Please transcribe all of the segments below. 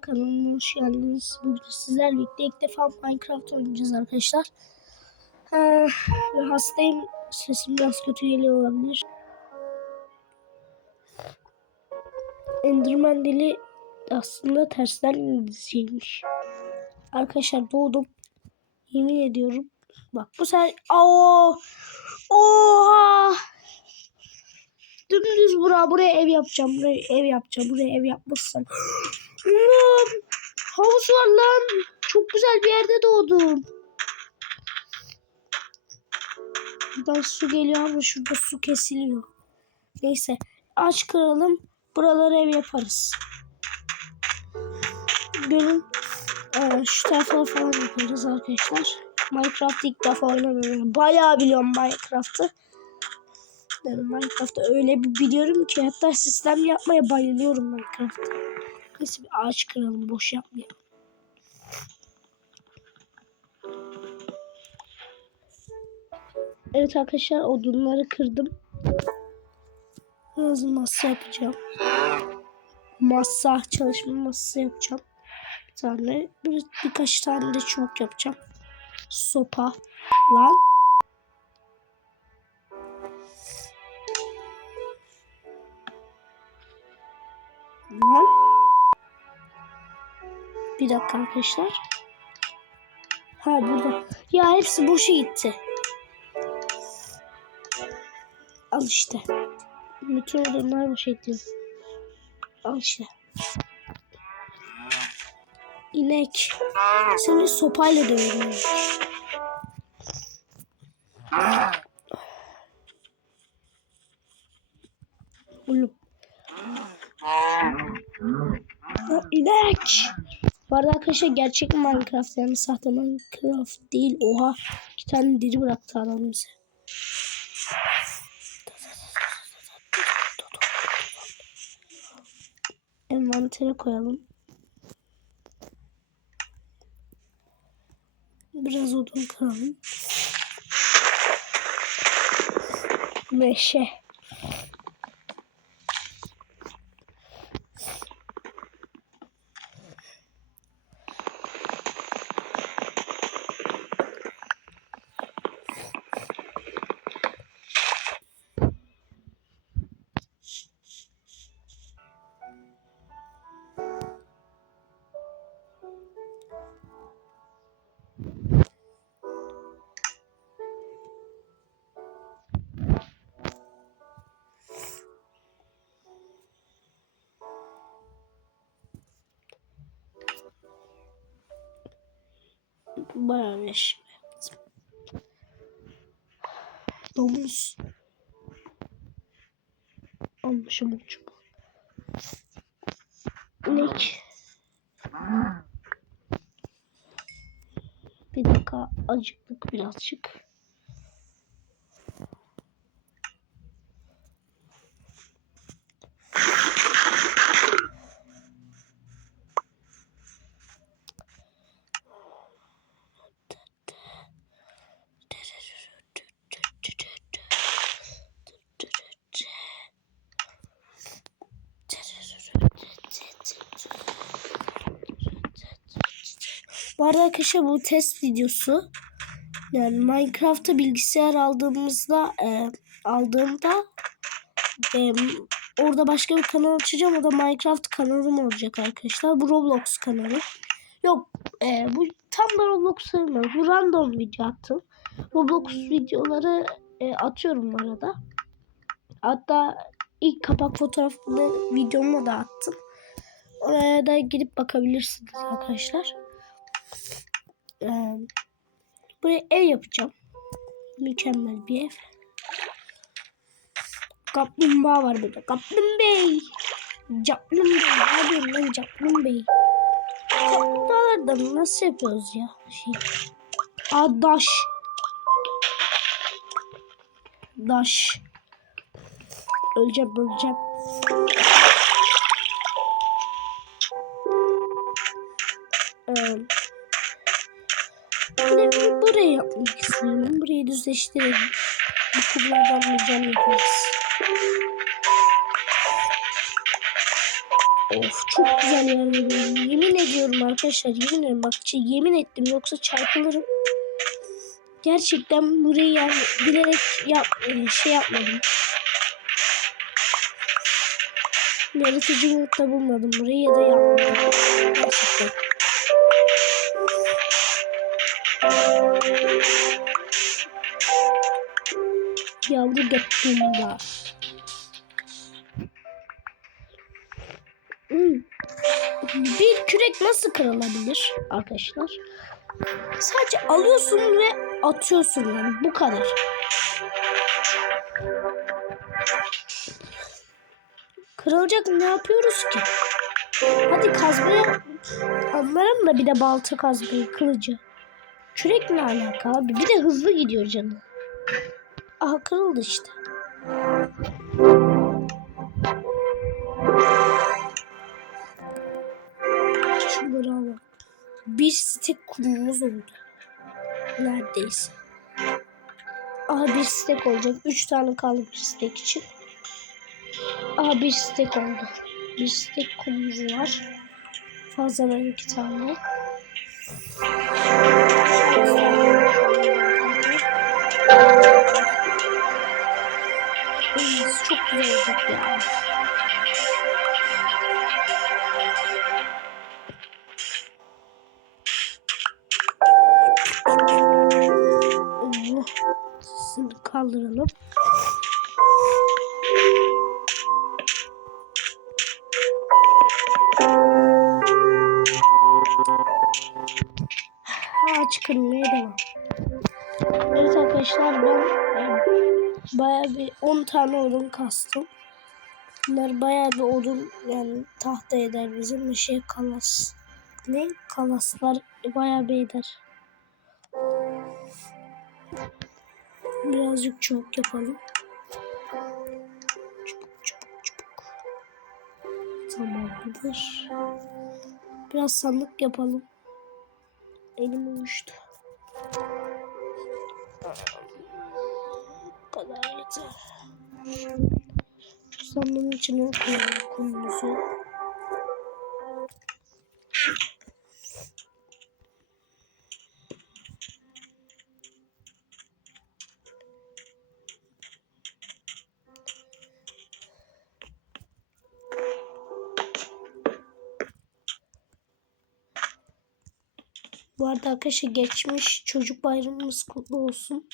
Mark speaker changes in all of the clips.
Speaker 1: Kanalıma hoş geldiniz. Bugün sizlerle birlikte ilk defa Minecraft oynayacağız arkadaşlar. Ee, hastayım. Sesim biraz kötü geliyor olabilir. Enderman dili aslında tersten İngilizceymiş. Arkadaşlar doğdum. Yemin ediyorum. Bak bu sefer... Aa! Oha! Dümdüz bura buraya ev yapacağım. Buraya ev yapacağım. Buraya ev yapmazsam. Oğlum, havuz var lan. Çok güzel bir yerde doğdum. Buradan su geliyor ama şurada su kesiliyor. Neyse ağaç kıralım. Buralara ev yaparız. Gölün e, şu tarafları falan yaparız arkadaşlar. Minecraft ilk defa oynamıyorum. Bayağı biliyorum Minecraft'ı. Minecraft'ı öyle bir biliyorum ki hatta sistem yapmaya bayılıyorum Minecraft'ta. Neyse bir ağaç kıralım boş yapmayalım. Evet arkadaşlar odunları kırdım. Biraz masa yapacağım. Masa çalışma masası yapacağım. Bir tane bir, birkaç tane de çubuk yapacağım. Sopa lan. Lan. Bir dakika arkadaşlar. Ha burada. Ya hepsi boşa gitti. Al işte. Bütün odunlar boşa gitti. Al işte. İnek. Seni sopayla dövüyorum. Oğlum. Ha, inek. Bu arada arkadaşlar gerçek Minecraft yani sahte Minecraft değil. Oha iki tane diri bıraktı adam bize. Envantere koyalım. Biraz odun kıralım. Meşe. Bayağı meşe. Domuz. Almışım uçum. İnek. Bir dakika acıktık birazcık. Bu arada arkadaşlar bu test videosu. Yani Minecraft'ta bilgisayar aldığımızda e, aldığımda e, orada başka bir kanal açacağım. O da Minecraft kanalım olacak arkadaşlar. Bu Roblox kanalı. Yok e, bu tam da Roblox sayılmaz. Bu random video attım. Roblox videoları e, atıyorum arada. Hatta ilk kapak fotoğrafını videomu da attım. Oraya da gidip bakabilirsiniz arkadaşlar. Ee, buraya ev yapacağım. Mükemmel bir ev. Kaplumbağa var burada. Kaplum Bey. Caplum Bey. Ne yapıyorsun lan Caplum Bey? Kaplumbağalardan nasıl yapıyoruz ya? Şey. Aa daş. Öleceğim öleceğim. Ee, burayı yapmak istiyorum. Burayı düzleştirelim. Bu kumlardan bir cam yaparız. Of çok güzel yer veriyorum. Yemin ediyorum arkadaşlar yemin ederim bak şey, yemin ettim yoksa çarpılırım. Gerçekten burayı yani bilerek yap, e, şey yapmadım. Yaratıcı modda bulmadım burayı ya da yapmadım. Gerçekten. Yavru kaplumbağalar. Hmm. Bir kürek nasıl kırılabilir arkadaşlar? Sadece alıyorsun ve atıyorsun yani bu kadar. Kırılacak ne yapıyoruz ki? Hadi kazmaya anlarım da bir de balta kazmayı kılıcı. Kürek ne alaka abi? Bir de hızlı gidiyor canım. Aha kırıldı işte. Şunları alalım. Bir stek kumumuz oldu. Neredeyse. Aha bir stek olacak. Üç tane kaldı bir stek için. Aha bir stek oldu. Bir stek kumumuz var. Fazladan iki tane. Çok güzel olacak ya. Oh. Kaldıralım. Kırmaya devam. Evet arkadaşlar ben bayağı bir 10 tane odun kastım. Bunlar bayağı bir odun yani tahta eder bizim bir şey kalas. Ne? Kalaslar bayağı bir eder. Birazcık çubuk yapalım. Çubuk çubuk çubuk. Tamamdır. Biraz sandık yapalım. Elim uyuştu. Bu kadar yeter. Şu sandığın içine koyalım kumumuzu. Bu arada arkadaşlar geçmiş çocuk bayramımız kutlu olsun.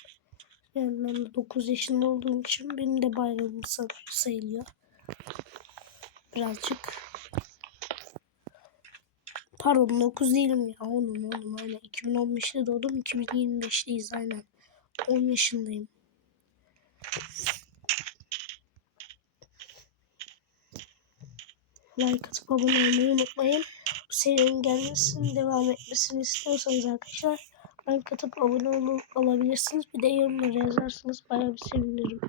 Speaker 1: Yani ben 9 yaşında olduğum için benim de bayramım say- sayılıyor. Birazcık. Pardon 9 değilim ya. Oğlum oğlum aynen. 2015'te doğdum. 2025'teyiz aynen. 10 yaşındayım. Like atıp abone olmayı unutmayın. Serinin gelmesini, devam etmesini istiyorsanız arkadaşlar like atıp abone ol olabilirsiniz. Bir de yorumlara yazarsanız bayağı bir sevinirim.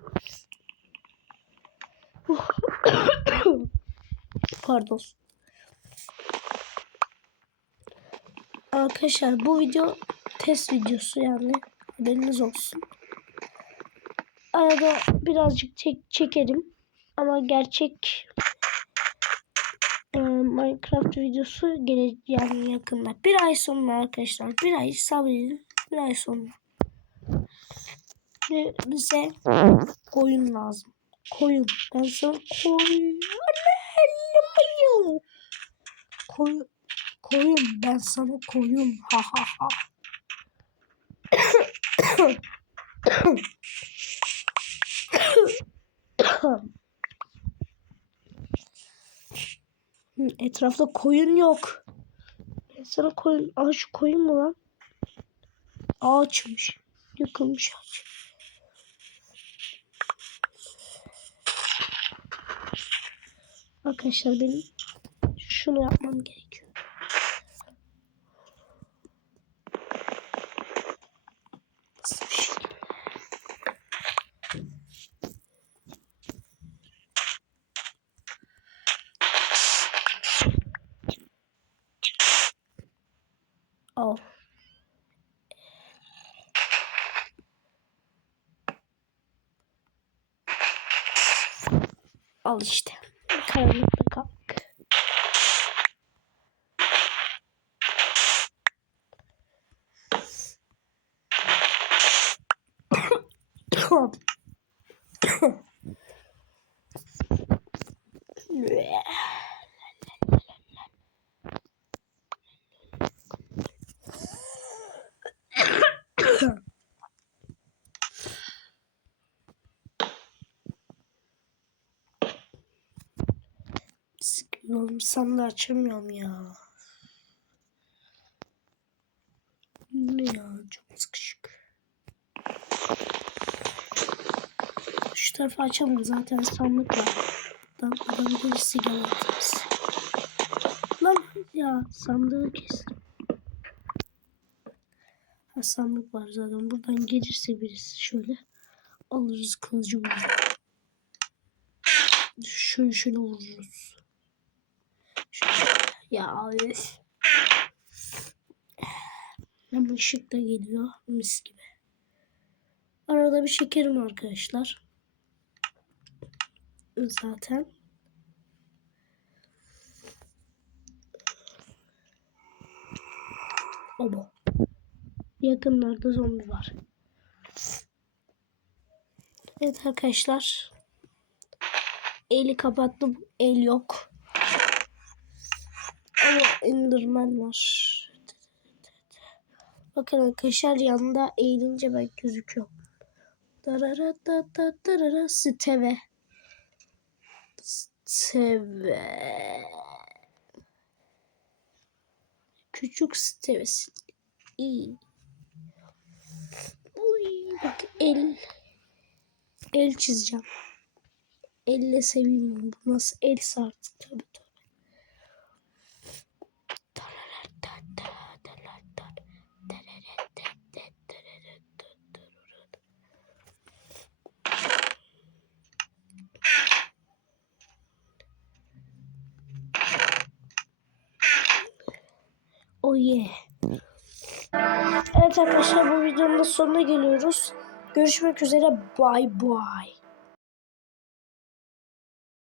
Speaker 1: Pardon. Arkadaşlar bu video test videosu yani haberiniz olsun. Arada birazcık çek çekerim ama gerçek e, Minecraft videosu gele yani yakında. Bir ay sonra arkadaşlar. Bir ay sabredin. Bir ay sonra. Ve bize koyun lazım. Koyun. Ben sana koyun. Koyun. Koyun. Ben sana koyun. Ha ha ha. Etrafta koyun yok. Sana koyun. Aa şu koyun mu lan? Ağaçmış. Yıkılmış ağaç. Arkadaşlar benim şunu yapmam gerekiyor. Al işte. Karanlıkta kalk. Yeah. Oğlum sandığı açamıyorum ya. Ne ya çok sıkışık. Şu tarafa açamam zaten sandık var. Adam, adam gelirse gebertiriz. Lan ya sandığı kestim. Ha sandık var zaten. Buradan gelirse birisi şöyle alırız kılıcı vururuz. Şöyle şöyle vururuz. Ya abi. Ama ışık da geliyor. Mis gibi. Arada bir şekerim arkadaşlar. Zaten. Obo. Yakınlarda zombi var. Evet arkadaşlar. Eli kapattım. El yok. Enderman var. Bakın arkadaşlar yanında eğilince ben gözüküyorum. Darara da da darara steve. Steve. Küçük stevesi. İyi. Uy, bak el. El çizeceğim. Elle seveyim bunu. Bu nasıl el artık tabii. Oh yeah. Evet arkadaşlar bu videonun da sonuna geliyoruz. Görüşmek üzere. Bye bye.